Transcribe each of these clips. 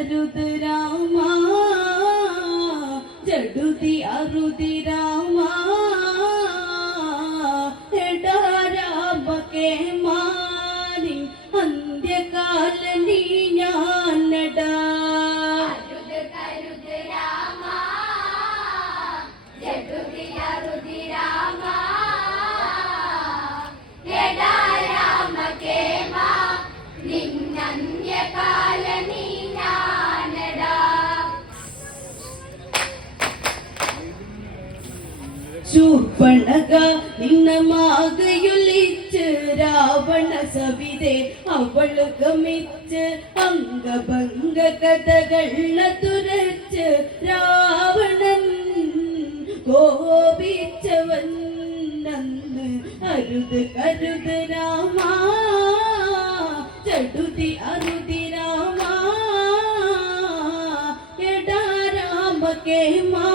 കരുത് രാമ ജടുതി അറുതി രാമ എടാ രാമ അന്ത്യകാല നീ ഞാനടാ അരുത് ശൂർപ്പണക നിന്നമാകയൊലിച്ച് രാവണ സവിതെ അവളുകമിച്ച് അംഗഭംഗ കഥകള തുരച്ച് രാവണൻ കോപിച്ചവൻ നന്ന് അരുത് കരുത് രാമ ചടുതി അരുതി രാമ. എടാ രാമ കേമാ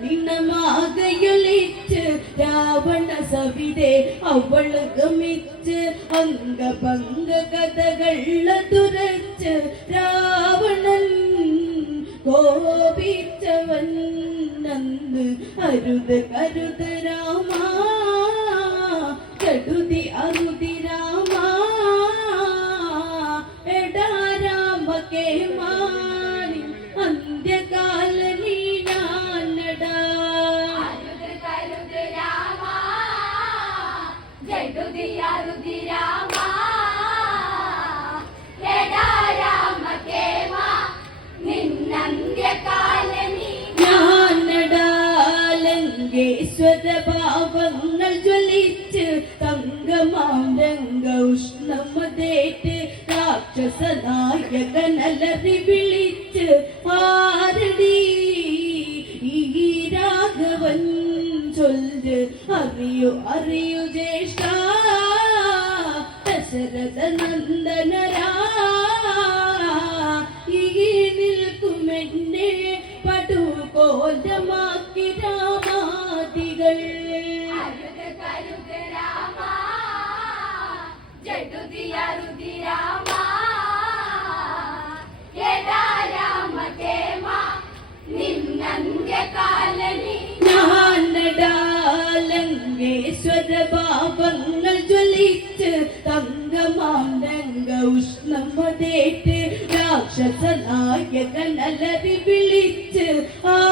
സൂപ്പണക നിന്നമാകയൊലിച്ച് രാവണ സവിതെ അവൾ ഗമിച്ച് അംഗഭംഗ കഥകള തുരച്ച് രാവണൻ കോപിച്ചവൻ നന്ന് അരുത് കരുത് രാമ കടുതി അരുതി രാമ. രാക്ഷസ നായകനലറി വിളിച്ച് ആരടി ഈ രാഘവൻ ചൊല്ല് അറിയു അറിയു ജ്യേഷ്ഠ. ദശരഥ നന്ദനരാ ഈ നിൽക്കുമെന്നെ പടുകോലമാക്കി ഞാനടാലങ്കേശ്വര ഭാവങ്ങൾ ജ്വലിച്ച് തങ്കമാനങ്ക രംഗ ഉഷ്ണം മതേറ്റ് രാക്ഷസ വിളിച്ച് ആരടി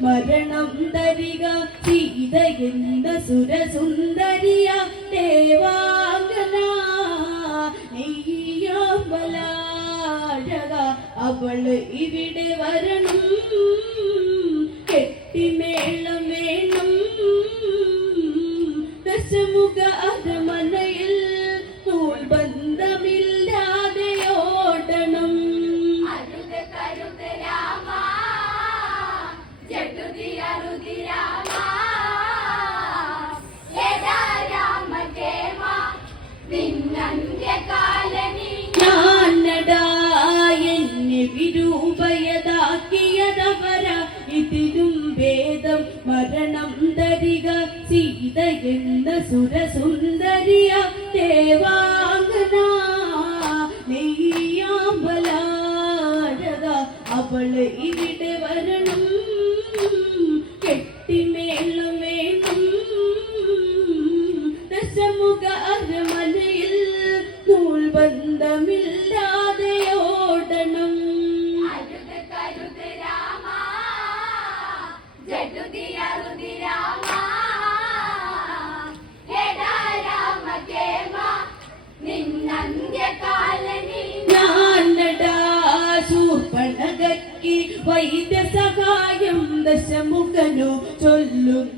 മരണം തരിക സീത എന്ന സുരസുന്ദരിയ ദേവാംഗന. നെയ്യാമ്പലാഴക അവൾ ഇവിടെ വരണം. കെട്ടിമേളം വേണം. ദശമുഖ മരണം തരിക സീത എന്ന സുരസുന്ദരിയ ദേവാംഗന. നെയ്യാമ്പലാഴക അവൾ ഇവിടെ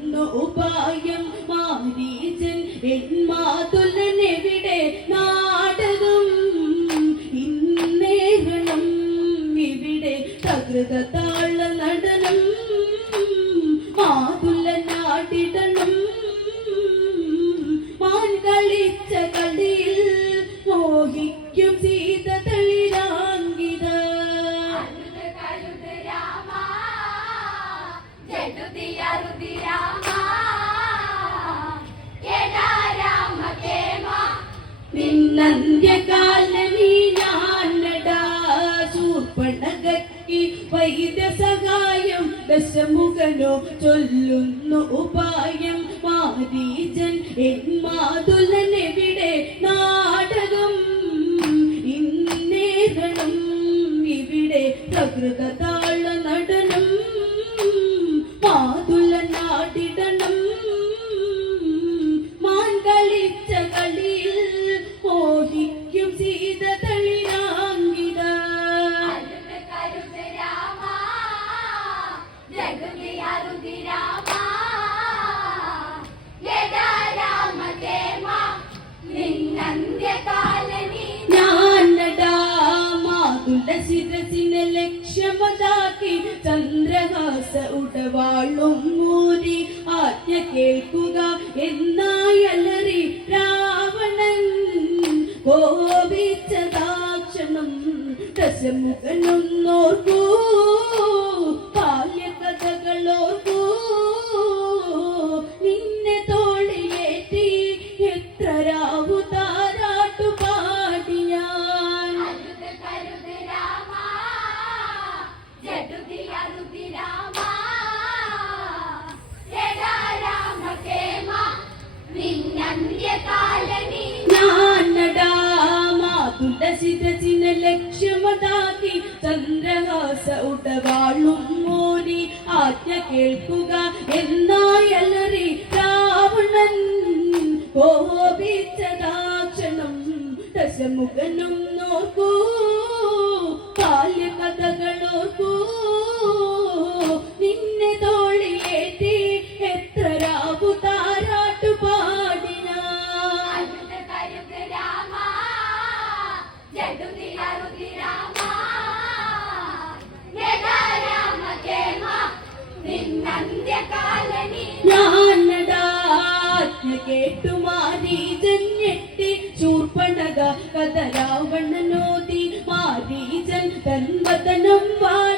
എന്നു ഉപായം മാരീചൻ എന്മാതുലനെവിടെ നാടകം? ഇന്നേരണം ഇവിടെ തകൃത താള നടനം. മാതുല നാടിടണം വശമുകൾ ചൊല്ലുന്നു ഉപായം മാരീജൻ എന്മാതുലൻ ജമുകളും ചന്ദ്രഹാസ ഉടവാളും മോനെ ആജ്ഞ കേൾക്കുക എന്നായലറി രാവണൻ. കോപിച്ച ദാക്ഷണം ദശമുഖനും നോക്കൂ. കേട്ടുമാരി ജന്യട്ടി ചൂർപ്പണക കഥരാവണ്ണനോതി മാരീജൻ തന്മതനം വാഴ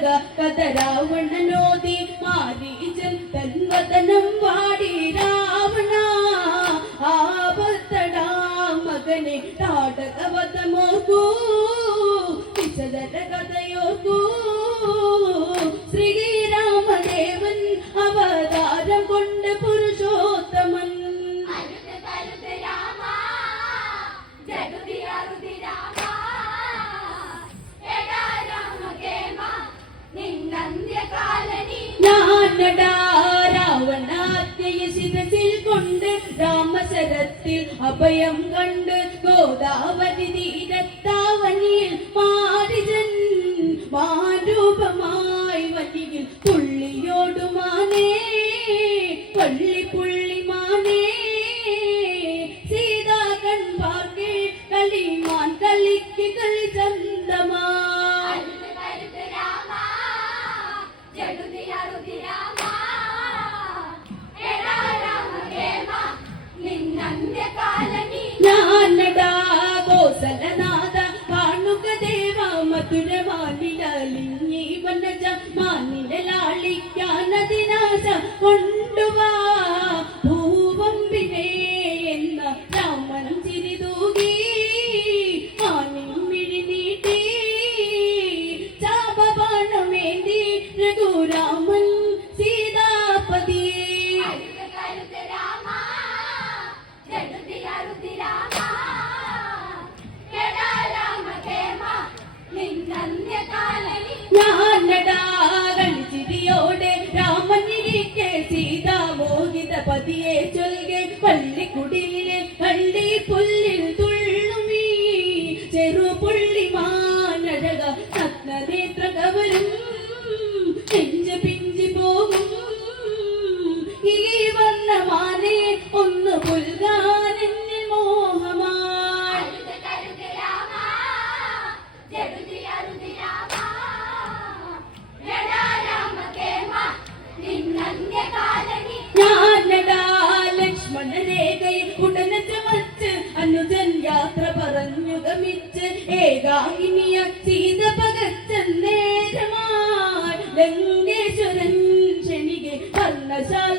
ಕದ ಕದ ರಾವಣ രൂപമാ จะบน ഏകാകിനിയ സീത പകച്ചേരമായി ലങ്കേശ്വരൻ ക്ഷണികെ വർണശാലയോടെ